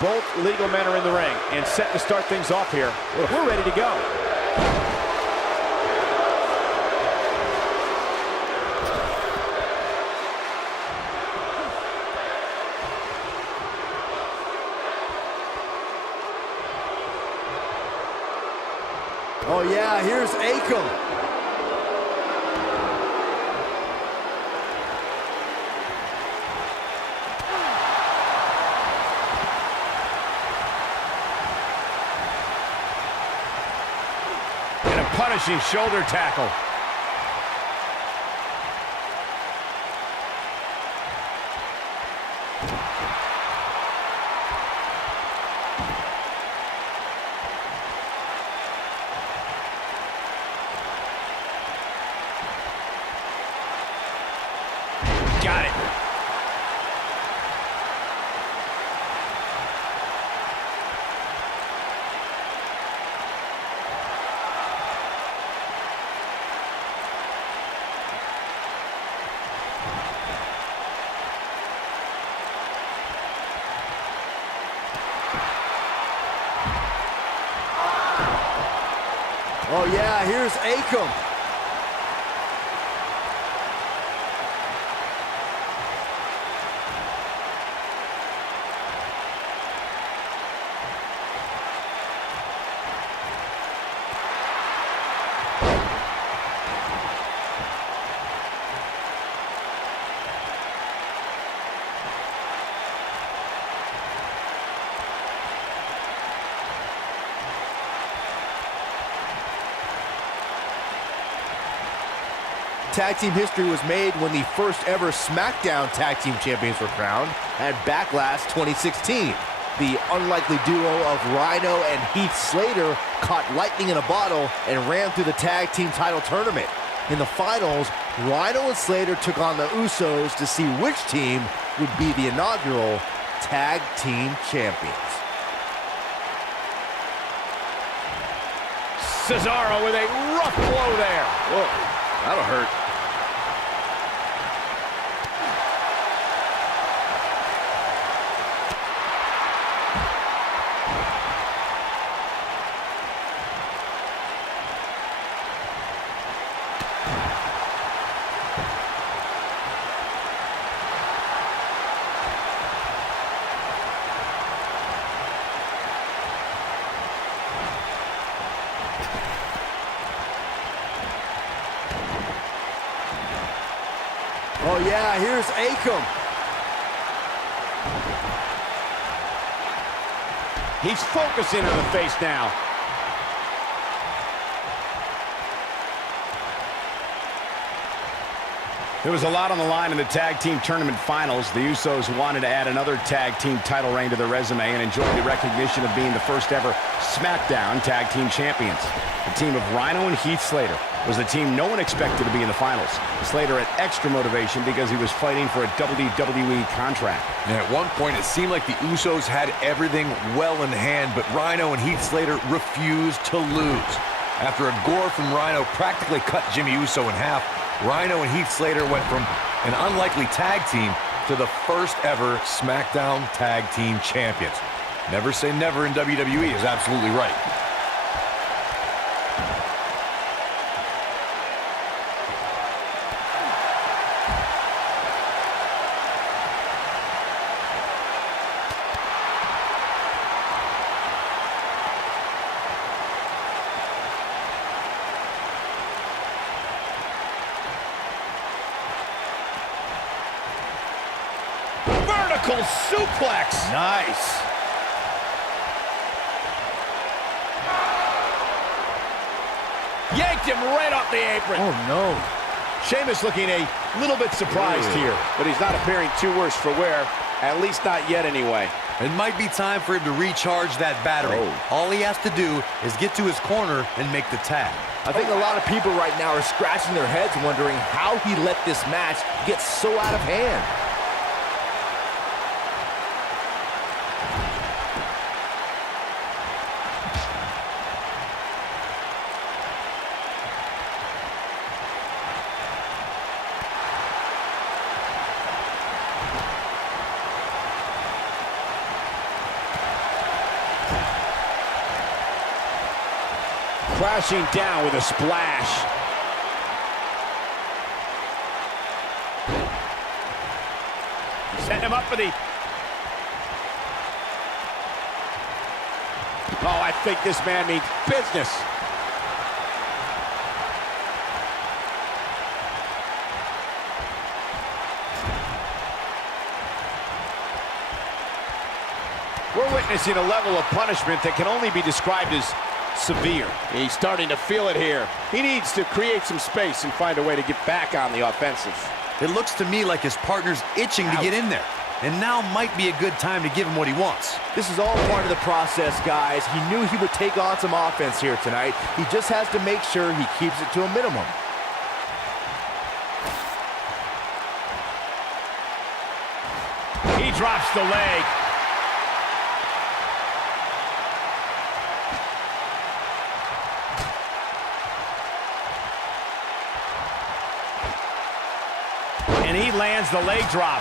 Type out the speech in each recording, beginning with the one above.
Both legal men are in the ring and set to start things off here. We're ready to go. Oh yeah, here's Akam. Punishing shoulder tackle. Got it. Oh yeah, here's Akam. Tag team history was made when the first ever SmackDown Tag Team Champions were crowned at Backlash 2016. The unlikely duo of Rhino and Heath Slater caught lightning in a bottle and ran through the tag team title tournament. In the finals, Rhino and Slater took on the Usos to see which team would be the inaugural Tag Team Champions. Сезаро with a rough blow there. Whoa, that'll hurt. Oh yeah, here's Akam. He's focusing on the face now. There was a lot on the line in the tag team tournament finals. The Usos wanted to add another tag team title reign to their resume and enjoy the recognition of being the first ever SmackDown Tag Team Champions. The team of Rhino and Heath Slater was the team no one expected to be in the finals. Slater had extra motivation because he was fighting for a WWE contract. And at one point, it seemed like the Usos had everything well in hand, but Rhino and Heath Slater refused to lose. After a gore from Rhino practically cut Jimmy Uso in half, Rhino and Heath Slater went from an unlikely tag team to the first ever SmackDown Tag Team Champions. Never say never in WWE is absolutely right. Vertical suplex. Nice. Yanked him right off the apron. Oh no. Sheamus looking a little bit surprised here, but he's not appearing too worse for wear, at least not yet anyway. It might be time for him to recharge that battery. All he has to do is get to his corner and make the tag. I think a lot of people right now are scratching their heads wondering how he let this match get so out of hand. Crashing down with a splash. Setting him up for the... Oh, I think this man means business. We're witnessing a level of punishment that can only be described as severe. He's starting to feel it here. He needs to create some space and find a way to get back on the offensive. It looks to me like his partner's itching to get in there. And now might be a good time to give him what he wants. This is all part of the process, guys. He knew he would take on some offense here tonight. He just has to make sure he keeps it to a minimum. He drops the leg. And he lands the leg drop.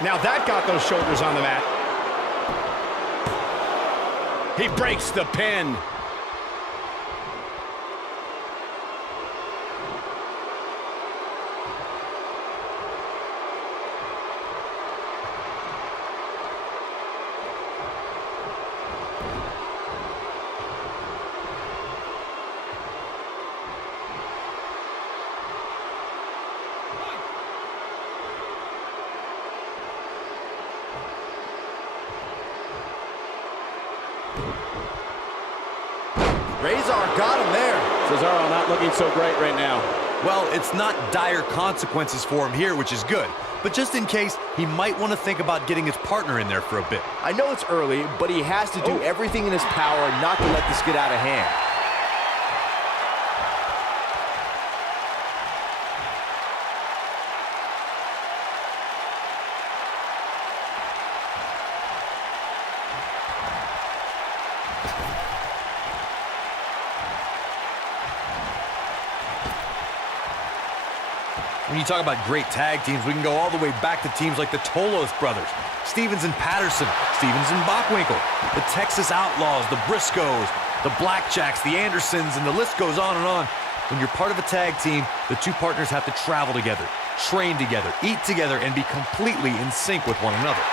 Now that got those shoulders on the mat. He breaks the pin. Rezar got him there. Сезаро not looking so great right now. Well, it's not dire consequences for him here, which is good. But just in case, he might want to think about getting his partner in there for a bit. I know it's early, but he has to do everything in his power not to let this get out of hand. When you talk about great tag teams, we can go all the way back to teams like the Tolos brothers, Stevens and Patterson, Stevens and Bockwinkel, the Texas Outlaws, the Briscoes, the Blackjacks, the Andersons, and the list goes on and on. When you're part of a tag team, the two partners have to travel together, train together, eat together, and be completely in sync with one another.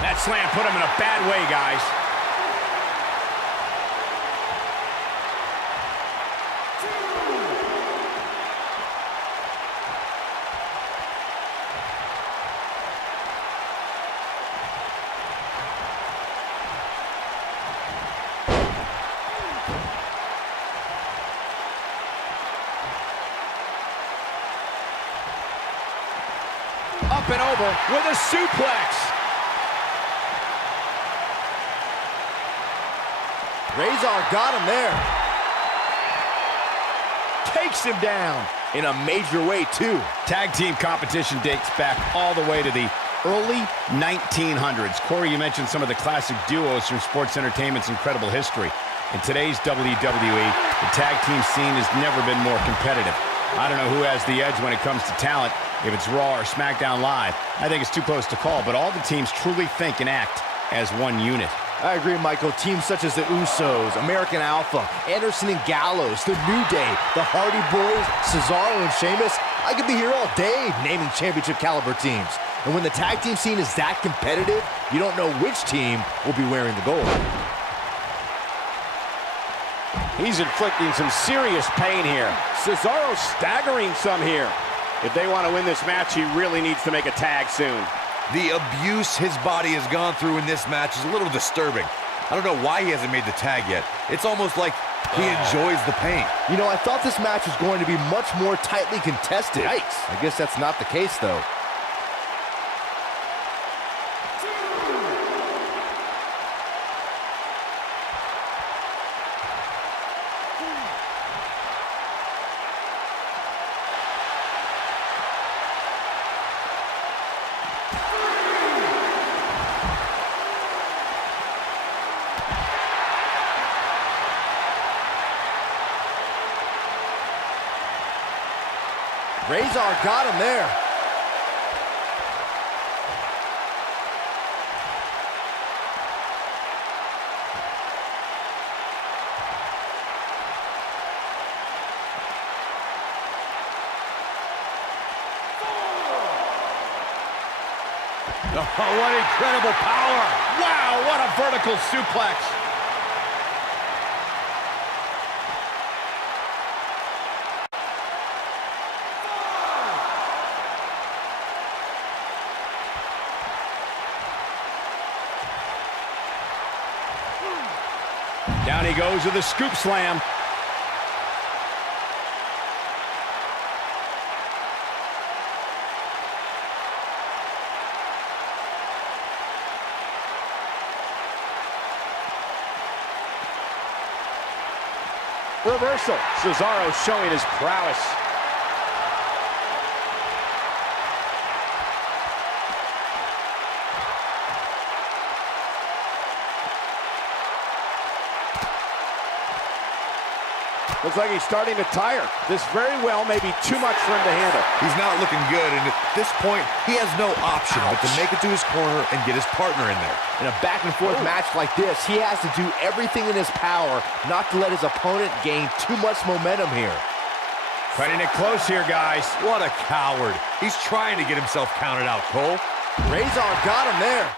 That slam put him in a bad way, guys. Up and over with a suplex. Rezar got him there. Takes him down. In a major way, too. Tag team competition dates back all the way to the early 1900s. Corey, you mentioned some of the classic duos from sports entertainment's incredible history. In today's WWE, the tag team scene has never been more competitive. I don't know who has the edge when it comes to talent, if it's Raw or SmackDown Live. I think it's too close to call, but all the teams truly think and act as one unit. I agree, Michael. Teams such as the Usos, American Alpha, Anderson and Gallows, The New Day, the Hardy Boys, Сезаро and Шеймус. I could be here all day naming championship caliber teams. And when the tag team scene is that competitive, you don't know which team will be wearing the gold. He's inflicting some serious pain here. Сезаро staggering some here. If they want to win this match, he really needs to make a tag soon. The abuse his body has gone through in this match is a little disturbing. I don't know why he hasn't made the tag yet. It's almost like he enjoys the pain. You know, I thought this match was going to be much more tightly contested. Yikes. I guess that's not the case, though. Razor got him there. Oh, what incredible power. Wow, what a vertical suplex. Down he goes with a scoop slam. Reversal. Сезаро showing his prowess. Looks like he's starting to tire. This very well may be too much for him to handle. He's not looking good, and at this point, he has no option but to make it to his corner and get his partner in there. In a back-and-forth match like this, he has to do everything in his power not to let his opponent gain too much momentum here. Cutting it close here, guys. What a coward. He's trying to get himself counted out, Cole. Razor got him there.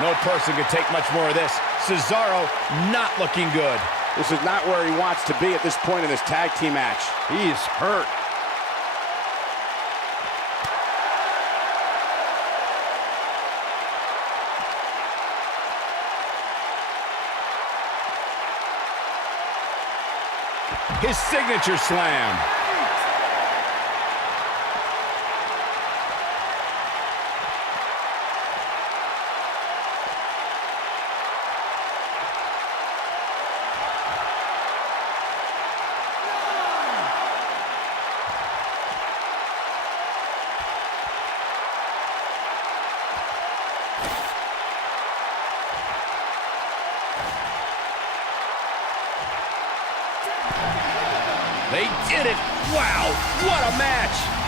No person could take much more of this. Сезаро not looking good. This is not where he wants to be at this point in this tag team match. He is hurt. His signature slam. They did it! Wow, what a match!